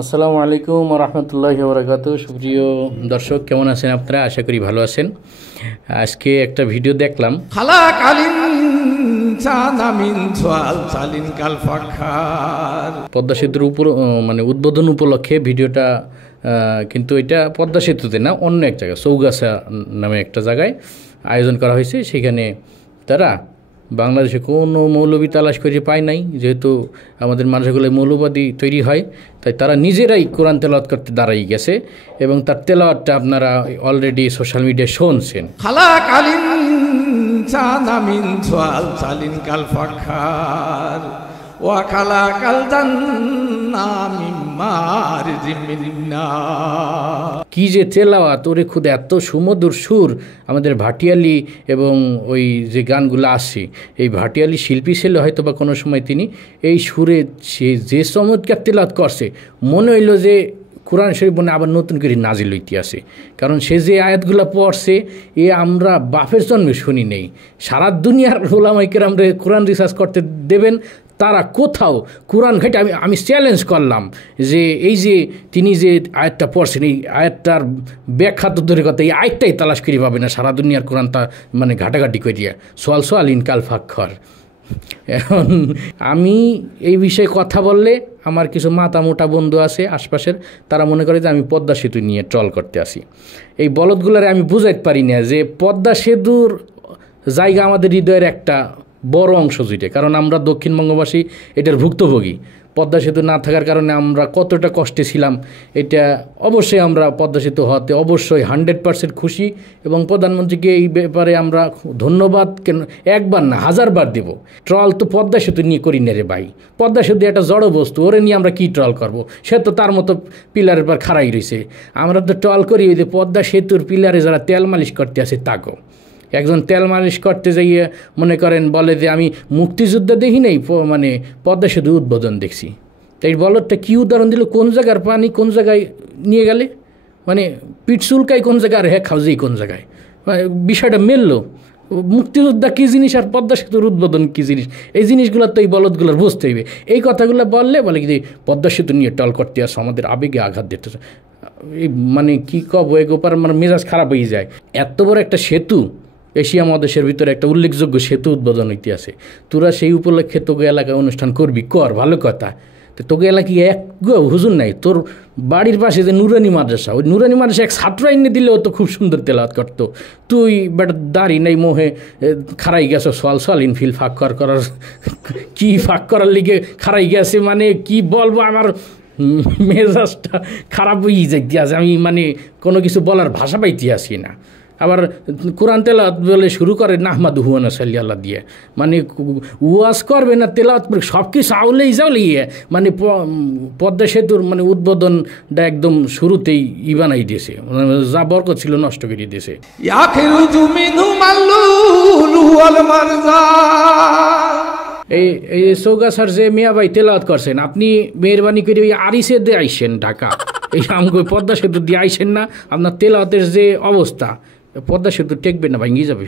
আসসালামু আলাইকুম রহমতুল্লাহি ওয়া বারাকাতুহু। সুপ্রিয় দর্শক, কেমন আছেন আপনারা? আশা করি ভালো আছেন। আজকে একটা ভিডিও দেখলাম, পদ্মা সেতুর উপর উদ্বোধন উপলক্ষে ভিডিওটা, কিন্তু এটা পদ্মা সেতুতে না, অন্য এক জায়গায় চৌগাছা নামে একটা জায়গায় আয়োজন করা হয়েছে। সেখানে তারা বাংলাদেশে কোনো মৌলবী তালাশ করে পায় নাই, যেহেতু আমাদের মানুষগুলো মৌলবাদী তৈরি হয়, তাই তারা নিজেরাই কোরআন তেলাওয়াত করতে দাঁড়াই গেছে এবং তার তেলাওয়াতটা আপনারা অলরেডি সোশ্যাল মিডিয়ায় শুনছেন। কি যে তেলাওয়াত, ওরে খুদ এত সুমধুর সুর। আমাদের ভাটিয়ালি এবং ওই যে গানগুলো আসছে, এই ভাটিয়ালি শিল্পী ছিল হয়তো বা কোনো সময় তিনি এই সুরে সে যে চমৎকার তেলাওয়াত করছে, মনে হইল যে কোরআন শরীফ মনে আবার নতুন করে নাজিল হইতে আসে। কারণ সে যে আয়াতগুলো পড়ছে, এ আমরা বাপের জন্মে শুনি নেই। সারা দুনিয়ার ওলামায়ে কেরামরে কোরআন রিসার্চ করতে দেবেন, তারা কোথাও কোরআন ঘাটে আমি চ্যালেঞ্জ করলাম যে এই যে তিনি যে আয়াতটা পড়ছেন, এই আয়াতটার ব্যাখ্যা তো দূরের কথা, এই আয়াতটাই তালাশ করে পাবে না সারা দুনিয়ার কোরআন, তা ঘাটাঘাটি করিয়া সোয়াল ইন কাল ফাক্ষর। এখন আমি এই বিষয়ে কথা বললে আমার কিছু মাথা মোটা বন্ধু আছে আশপাশের, তারা মনে করে যে আমি পদ্মা সেতু নিয়ে ট্রল করতে আসি। এই বলদগুলারে আমি বুঝাইতে পারি না যে পদ্মা সেতুর জায়গা আমাদের হৃদয়ের একটা বড় অংশ জুড়ে, কারণ আমরা দক্ষিণবঙ্গবাসী এটার ভুক্তভোগী। পদ্মা সেতু না থাকার কারণে আমরা কতটা কষ্টে ছিলাম, এটা অবশ্যই আমরা পদ্মা সেতু হওয়াতে অবশ্যই 100% খুশি, এবং প্রধানমন্ত্রীকে এই ব্যাপারে আমরা ধন্যবাদ কেন একবার না 1000বার দেব। ট্রল তো পদ্মা সেতু নিয়ে করি না রে ভাই, পদ্মা সেতু একটা জড় বস্তু, ওরে নিয়ে আমরা কি ট্রল করব? সে তো তার মতো পিলারের পর খাড়াই রয়েছে। আমরা তো ট্রল করি ওই যে পদ্মা সেতুর পিলারে যারা তেল মালিশ করতে আসে তাকেও। একজন তেল মালিশ করতে যাইয়ে মনে করেন বলে যে আমি মুক্তিযুদ্ধ দেখি নাই, পদ্মা সেতু উদ্বোধন দেখছি। তাই বলদটা কী উদাহরণ দিল, কোন জায়গার পানি কোন জায়গায় নিয়ে গেলে, পিঠ চুলকায় কোন জায়গায় আর হ্যাঁ খাওয়াই কোন জায়গায়, বিষয়টা মেললো। মুক্তিযোদ্ধা কী জিনিস আর পদ্মা সেতুর উদ্বোধন কী জিনিস, এই জিনিসগুলো তো এই বলদগুলোর বুঝতে হইবে। এই কথাগুলো বলে কি যে পদ্মা সেতু নিয়ে টল করতে আসো, আমাদের আবেগে আঘাত দিতে, এই কী কব, এ গোপার মেজাজ খারাপ হয়ে যায়। এত বড় একটা সেতু, এশিয়া মহাদেশের ভিতরে একটা উল্লেখযোগ্য সেতু উদ্বোধন হইতে আছে, তোরা সেই উপলক্ষে তোকে এলাকায় অনুষ্ঠান করবি, কর, ভালো কথা। তো তোকে এলাকায় এক হুজুর নাই, তোর বাড়ির পাশে যে নুরানি মাদ্রাসা, ওই নুরানি মাদ্রাসা এক ছাত্র আইনে দিলেও তো খুব সুন্দর তেলাওয়াত করতো। তুই বেটা দাড়ি নাই মোহে খারাই গেছো, সোয়াল ইনফিল ফাঁক করার কি ফাঁক করার লিগে খারাই গেছে, কি বলবো, আমার মেজাজটা খারাপ হয়ে যাইতে আছে। আমি কোনো কিছু বলার ভাষা পাইতে আসি না। আবার কোরআন তেলাওয়াত বলে শুরু করে নাহমাদুহু ওয়া নুসাল্লি আলাইহি দিয়ে, ওয়াজ করবে না, তেলাওয়াত সব কিছু আউলেই যাওলিয়ে, পদ্মা সেতুর উদ্বোধনটা একদম শুরুতেই বানাই দিয়েছে, যা বরকত ছিল নষ্ট করে দিয়েছে। এই চৌগাছার যে মিয়া ভাই তেলাওয়াত করছেন, আপনি মেহরবানি করে ওই আরিসে দিয়ে আইসেন ঢাকা, এই আমাকে পদ্মা সেতু দিয়ে আইসেন না। আপনার তেলাওয়াতের যে অবস্থা, পদ্মা সেতু টেকবে না, ভাঙিয়ে যাবে।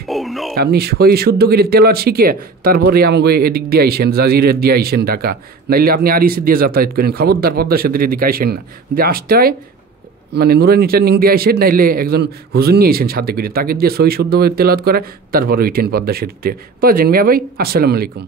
আপনি শুদ্ধ করে তেলাওয়াত শিখে তারপরে আমাকে এদিক দিয়ে আইসেন, জাজিরের দিয়ে আইসেন ঢাকা, নাইলে আপনি আরিসে দিয়ে যাতায়াত করেন। খবরদার পদ্মা সেতুর এদিকে আইসেন না। যদি আসতে হয় নুরানি ট্রেনিং দিয়ে আইসেন, নাইলে একজন হুজুর নিয়ে আইসেন সাথে করে, তাকে দিয়ে শুদ্ধভাবে তেলাওয়াত করে তারপরে উঠেন পদ্মা সেতুতে। বুঝলেন মিয়া ভাই? আসসালামু আলাইকুম।